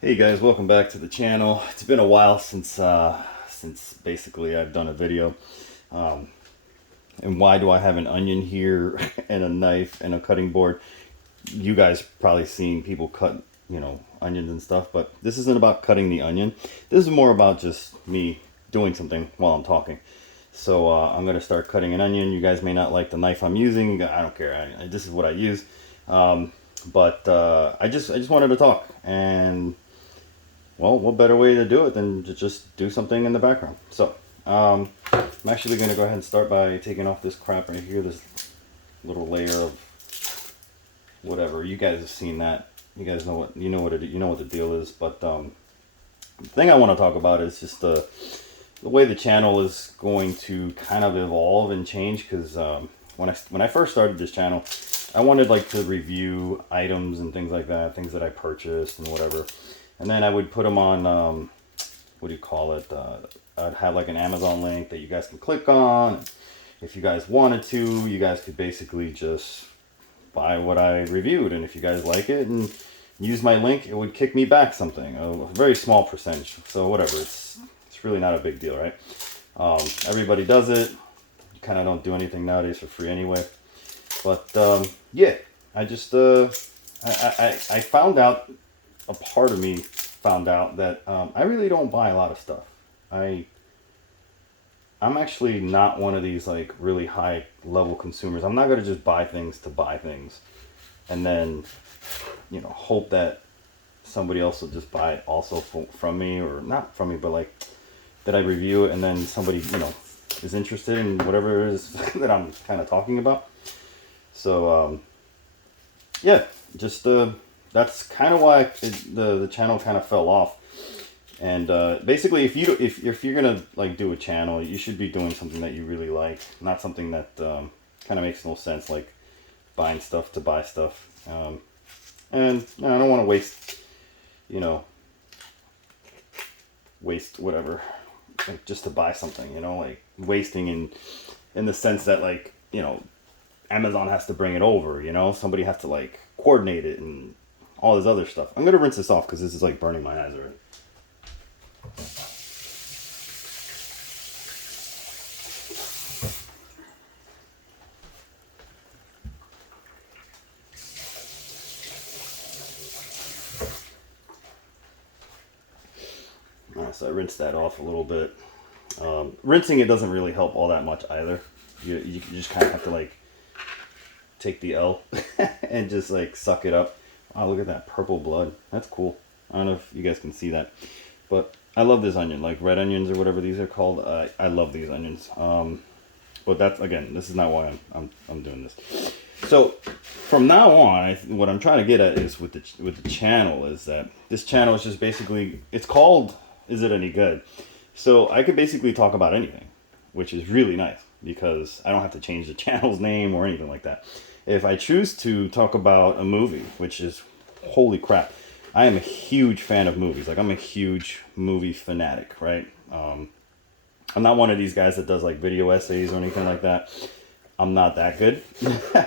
Hey guys, welcome back to the channel. It's been a while since basically I've done a video. Um, and why do I have an onion here and a knife and a cutting board? You guys probably seen people cut, onions and stuff, but this isn't about cutting the onion. This is more about just me doing something while I'm talking. So I'm gonna start cutting an onion. You guys may not like the knife I'm using. I don't care. This is what I use. But I just wanted to talk and well, what better way to do it than to just do something in the background? So, I'm actually going to go ahead and start by taking off this crap right here, this little layer of whatever. You guys have seen that. You guys know what you know what the deal is. But the thing I want to talk about is just the way the channel is going to kind of evolve and change. Because when I first started this channel, I wanted like to review items and things like that, things that I purchased and whatever. And then I would put them on, what do you call it? I'd have like an Amazon link that you guys can click on. If you guys wanted to, you guys could basically just buy what I reviewed. And if you guys like it and use my link, it would kick me back something, a very small percentage. So whatever, it's really not a big deal, right? Everybody does it. You kind of don't do anything nowadays for free anyway. But yeah, I just, I found out, a part of me found out that I really don't buy a lot of stuff. I'm actually not one of these like really high level consumers. I'm not gonna just buy things to buy things, and then hope that somebody else will just buy it also from me, or not from me, but like that I review it and then somebody is interested in whatever it is that I'm kind of talking about. So yeah, just that's kind of why the channel kind of fell off. And basically, if you're gonna like do a channel, you should be doing something that you really like, not something that kind of makes no sense, like buying stuff to buy stuff. And I don't want to waste whatever, like just to buy something, like wasting in the sense that like Amazon has to bring it over, somebody has to like coordinate it and all this other stuff. I'm gonna rinse this off because this is like burning my eyes already. So I rinsed that off a little bit. Rinsing it doesn't really help all that much either. You just kind of have to like take the L and just like suck it up. Oh, look at that purple blood. That's cool. I don't know if you guys can see that, but I love this onion, like red onions or whatever these are called. I love these onions. But that's, again, this is not why I'm doing this. So from now on, what I'm trying to get at is with the channel is that this channel is just basically, it's called Is It Any Good? So I could basically talk about anything, which is really nice because I don't have to change the channel's name or anything like that. If I choose to talk about a movie, which is, holy crap, I am a huge fan of movies. Like, I'm a huge movie fanatic, right? I'm not one of these guys that does like video essays or anything like that. I'm not that good.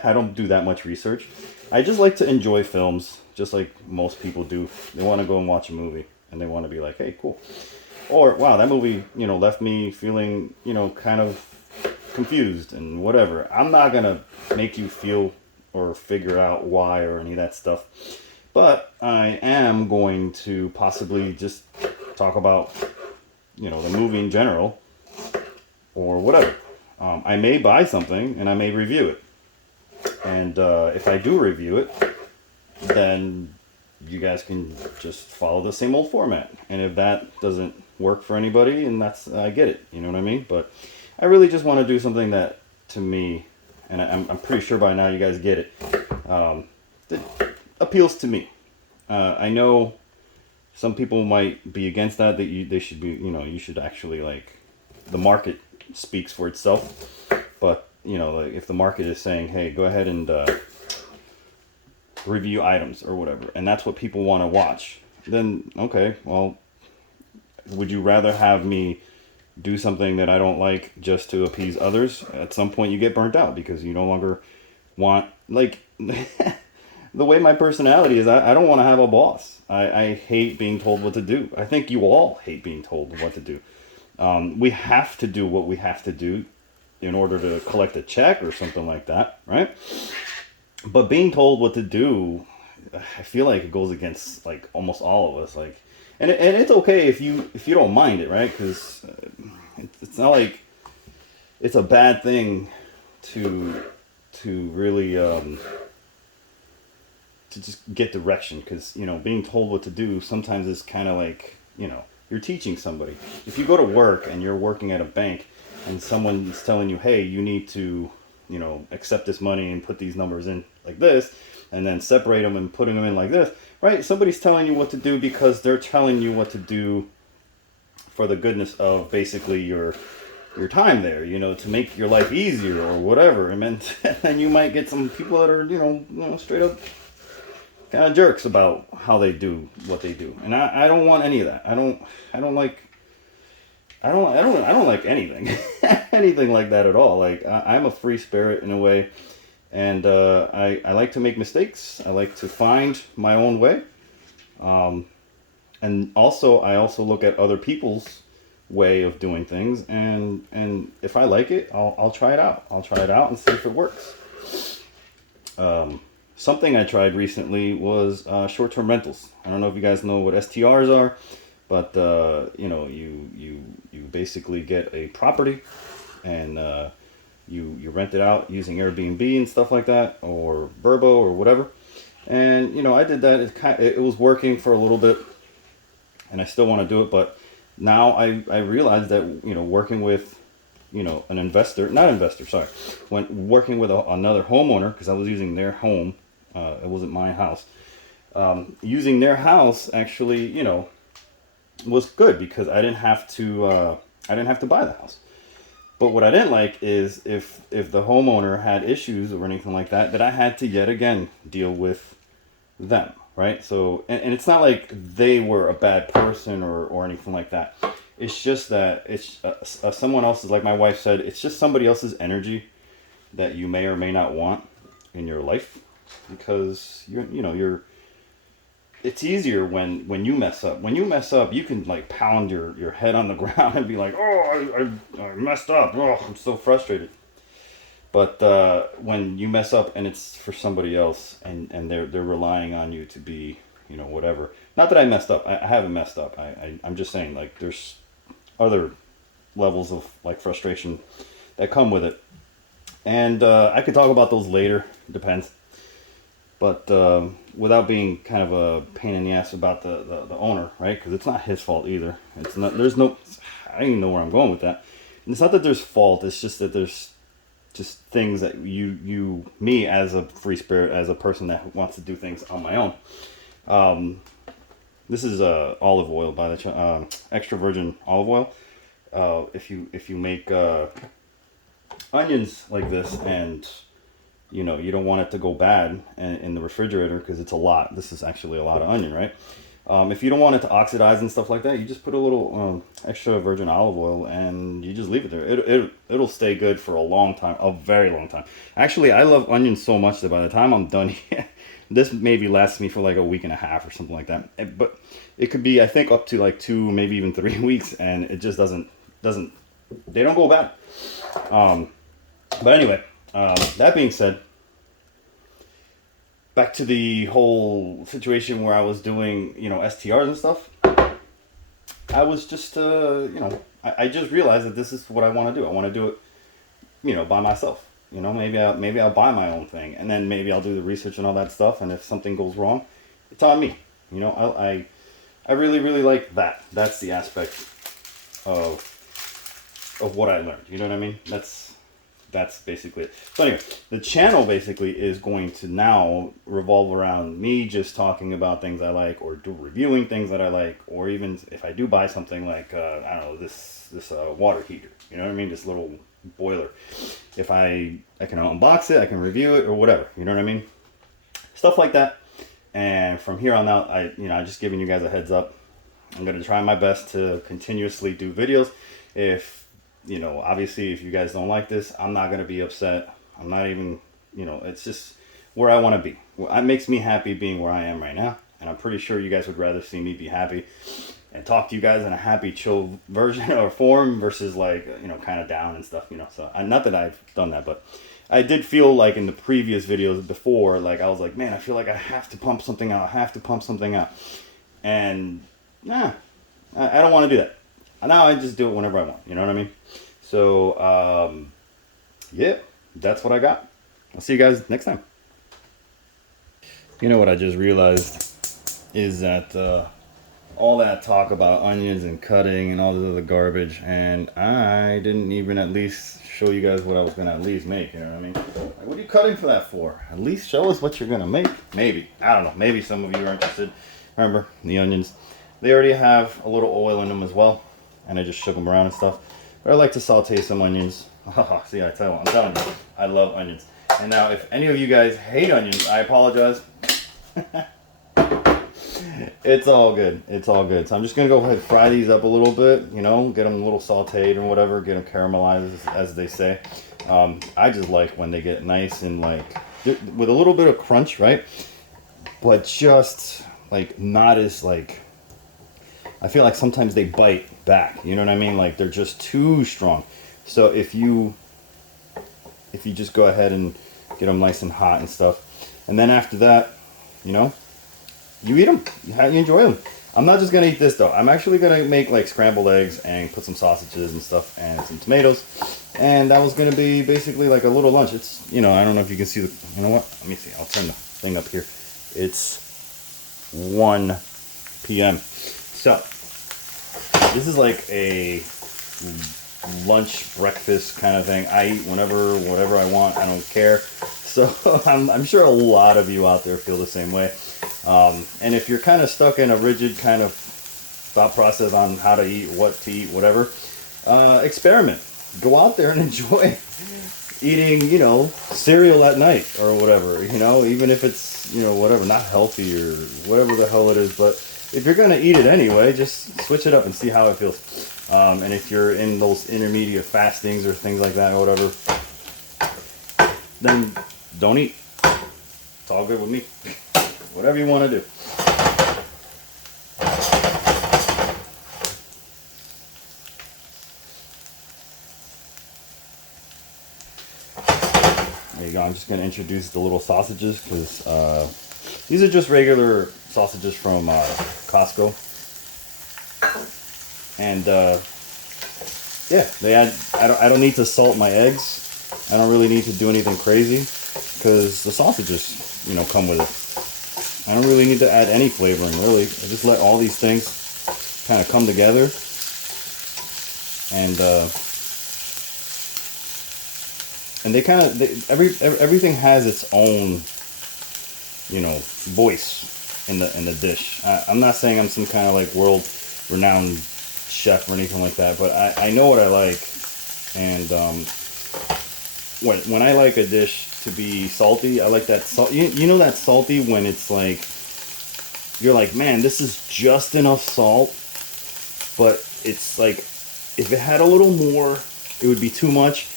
I don't do that much research. I just like to enjoy films, just like most people do. They want to go and watch a movie, and they want to be like, hey, cool. Or, wow, that movie, left me feeling, kind of confused and whatever. I'm not going to make you feel or figure out why or any of that stuff. But I am going to possibly just talk about, the movie in general or whatever. I may buy something and I may review it. And if I do review it, then you guys can just follow the same old format. And if that doesn't work for anybody, and I get it, you know what I mean? But I really just want to do something that, to me, and I'm pretty sure by now you guys get it, that appeals to me. I know some people might be against that, they should be, you should actually, like, the market speaks for itself. But, like if the market is saying, hey, go ahead and review items or whatever, and that's what people want to watch, then okay, well, would you rather have me do something that I don't like just to appease others? At some point you get burnt out because you no longer want, like, the way my personality is, I don't want to have a boss. I hate being told what to do. I think you all hate being told what to do. We have to do what we have to do in order to collect a check or something like that, right? But being told what to do, I feel like it goes against like almost all of us. Like, and it's okay if you don't mind it, right? Because it's not like it's a bad thing to really to just get direction, because being told what to do sometimes is kind of like you're teaching somebody. If you go to work and you're working at a bank and someone's telling you, hey, you need to accept this money and put these numbers in like this and then separate them and putting them in like this, right? Somebody's telling you what to do because they're telling you what to do for the goodness of basically your time there, to make your life easier or whatever. And then you might get some people that are straight up kind of jerks about how they do what they do, and I don't want any of that. I don't like anything anything like that at all. Like I'm a free spirit in a way, and I like to make mistakes. I like to find my own way, and I also look at other people's way of doing things, and if I like it, I'll try it out. I'll try it out and see if it works. Something I tried recently was short-term rentals. I don't know if you guys know what STRs are, but you basically get a property and you rent it out using Airbnb and stuff like that, or Verbo or whatever. And I did that. It was working for a little bit, and I still want to do it. But now I realized that working with an investor, not investor, sorry, when working with another homeowner, because I was using their home. It wasn't my house. Using their house actually, was good because I didn't have to buy the house. But what I didn't like is if the homeowner had issues or anything like that, that I had to yet again deal with them, right? So, and it's not like they were a bad person or anything like that. It's just that it's someone else's, like my wife said, it's just somebody else's energy that you may or may not want in your life. Because it's easier when you mess up. When you mess up, you can like pound your head on the ground and be like, oh, I messed up. Oh, I'm so frustrated. But when you mess up and it's for somebody else, and they're relying on you to be whatever. Not that I messed up. I haven't messed up. I'm just saying, like, there's other levels of like frustration that come with it, and I could talk about those later. Depends. But without being kind of a pain in the ass about the owner, right? Because it's not his fault either. It's not. There's no. I don't even know where I'm going with that. And it's not that there's fault. It's just that there's just things that me as a free spirit, as a person that wants to do things on my own. This is olive oil, by the extra virgin olive oil. If you make onions like this, and you don't want it to go bad in the refrigerator because it's a lot. This is actually a lot of onion, right? If you don't want it to oxidize and stuff like that, you just put a little extra virgin olive oil and you just leave it there. It'll stay good for a long time, a very long time. Actually, I love onions so much that by the time I'm done, this maybe lasts me for like a week and a half or something like that. But it could be, I think, up to like 2, maybe even 3 weeks, and it just doesn't. They don't go bad. But anyway. That being said, back to the whole situation where I was doing, STRs and stuff. I was just, I just realized that this is what I want to do. I want to do it, by myself. Maybe I'll buy my own thing, and then maybe I'll do the research and all that stuff. And if something goes wrong, it's on me. I really, really like that. That's the aspect of what I learned. You know what I mean? That's basically it. So anyway, the channel basically is going to now revolve around me just talking about things I like, or reviewing things that I like, or even if I do buy something like I don't know, this water heater. You know what I mean? This little boiler. If I can unbox it, I can review it, or whatever. You know what I mean? Stuff like that. And from here on out, I'm just giving you guys a heads up. I'm gonna try my best to continuously do videos. If obviously if you guys don't like this, I'm not going to be upset. I'm not even, it's just, where I want to be. It makes me happy being where I am right now, and I'm pretty sure you guys would rather see me be happy and talk to you guys in a happy, chill version or form versus like, you know, kind of down and stuff, you know. So not that I've done that, but I did feel like in the previous videos before, like I was like, man, I feel like I have to pump something out. I have to pump something out. And nah, I don't want to do that. Now I just do it whenever I want. You know what I mean? So, yeah, that's what I got. I'll see you guys next time. You know what I just realized is that all that talk about onions and cutting and all this other garbage, and I didn't even at least show you guys what I was gonna at least make. You know what I mean? Like, what are you cutting for that for? At least show us what you're gonna make. Maybe, I don't know. Maybe some of you are interested. Remember the onions? They already have a little oil in them as well, and I just shook them around and stuff. But I like to saute some onions. See, I'm telling you, I love onions. And now, if any of you guys hate onions, I apologize. It's all good. It's all good. So I'm just going to go ahead and fry these up a little bit, you know, get them a little sauteed or whatever, get them caramelized, as they say. I just like when they get nice and like, with a little bit of crunch, right? But just like not as like, I feel like sometimes they bite back, you know what I mean? Like they're just too strong. So if you just go ahead and get them nice and hot and stuff, and then after that, you know, you eat them, you enjoy them. I'm not just gonna eat this though. I'm actually gonna make like scrambled eggs and put some sausages and stuff and some tomatoes, and that was gonna be basically like a little lunch. It's, you know, I don't know if you can see the, you know what? Let me see. I'll turn the thing up here. It's 1 p.m. So this is like a lunch, breakfast kind of thing. I eat whatever I want. I don't care. So I'm sure a lot of you out there feel the same way. And if you're kind of stuck in a rigid kind of thought process on how to eat, what to eat, whatever, experiment. Go out there and enjoy eating, you know, cereal at night or whatever, you know, even if it's, you know, whatever, not healthy or whatever the hell it is. But if you're going to eat it anyway, just switch it up and see how it feels. And if you're in those intermediate fastings or things like that or whatever, then don't eat. It's all good with me. Whatever you want to do. There you go. I'm just going to introduce the little sausages because these are just regular sausages from Costco. And yeah, they add. I don't need to salt my eggs. I don't really need to do anything crazy because the sausages, you know, come with it. I don't really need to add any flavoring, really. I just let all these things kind of come together, and they kind of, everything has its own, you know, voice in the dish. I'm not saying I'm some kind of like world renowned chef or anything like that, but I know what I like, and when I like a dish to be salty, I like that salt. You know that salty when it's like, you're like, man, this is just enough salt, but it's like, if it had a little more, it would be too much,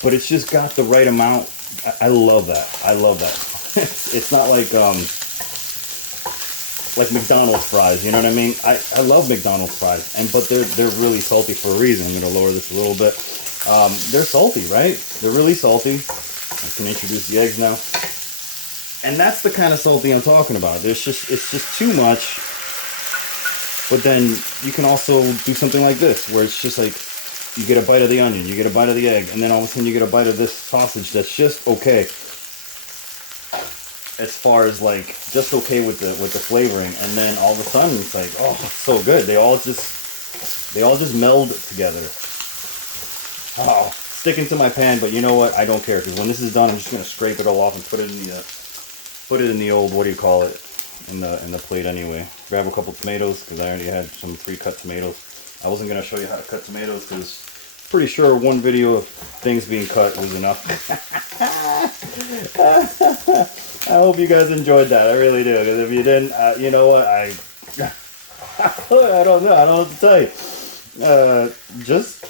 but it's just got the right amount. I love that. I love that. It's not like McDonald's fries, you know what I mean? I love McDonald's fries, but they're really salty for a reason. I'm gonna lower this a little bit. They're salty, right? They're really salty. I can introduce the eggs now. And that's the kind of salty I'm talking about. It's just too much. But then you can also do something like this, where it's just like, you get a bite of the onion, you get a bite of the egg, and then all of a sudden you get a bite of this sausage that's just okay. As far as like, just okay with the flavoring, and then all of a sudden it's like, oh, it's so good. They all just meld together. Oh, sticking to my pan, but you know what? I don't care, because when this is done, I'm just gonna scrape it all off and put it in the old, what do you call it, in the plate anyway. Grab a couple tomatoes, because I already had some pre-cut tomatoes. I wasn't gonna show you how to cut tomatoes, because I'm pretty sure one video of things being cut was enough. I hope you guys enjoyed that. I really do, because if you didn't, you know what? I don't know. I don't know what to tell you. Just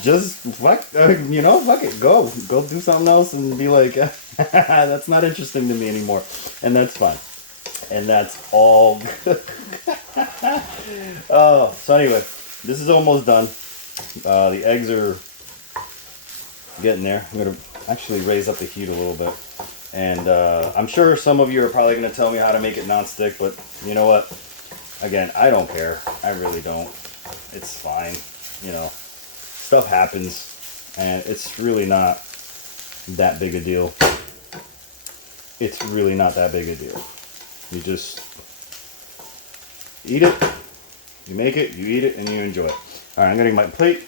just fuck, you know, fuck it. Go do something else and be like, that's not interesting to me anymore. And that's fine. And that's all good. Oh, so anyway, this is almost done. The eggs are getting there. I'm going to actually raise up the heat a little bit. And I'm sure some of you are probably going to tell me how to make it non-stick, but you know what? Again, I don't care. I really don't. It's fine. You know, stuff happens, and it's really not that big a deal. It's really not that big a deal. You just eat it, you make it, you eat it, and you enjoy it. All right, I'm getting my plate.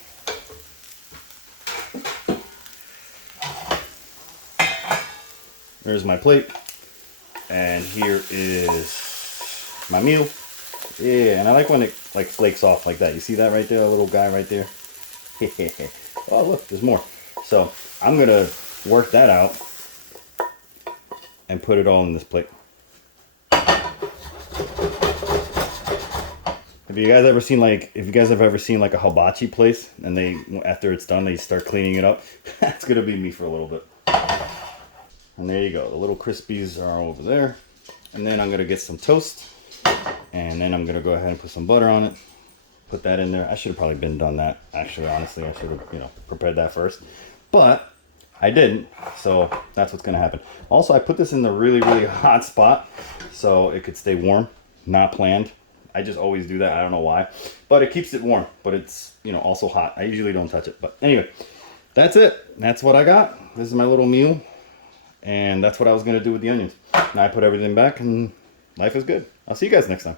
There's my plate, and here is my meal. Yeah, and I like when it like flakes off like that. You see that right there, a little guy right there? Oh, look, there's more. So I'm gonna work that out and put it all in this plate. Have you guys ever seen if you guys have ever seen like a hibachi place and they, after it's done, they start cleaning it up? That's gonna be me for a little bit. And there you go, the little crispies are over there. And then I'm gonna get some toast, and then I'm gonna go ahead and put some butter on it. Put that in there. I should have probably been done that. Actually, honestly, I should have, prepared that first. But I didn't, so that's what's gonna happen. Also, I put this in the really, really hot spot so it could stay warm. Not planned. I just always do that. I don't know why, but it keeps it warm. But it's, also hot. I usually don't touch it. But anyway, that's it. That's what I got. This is my little meal. And that's what I was going to do with the onions. Now I put everything back and life is good. I'll see you guys next time.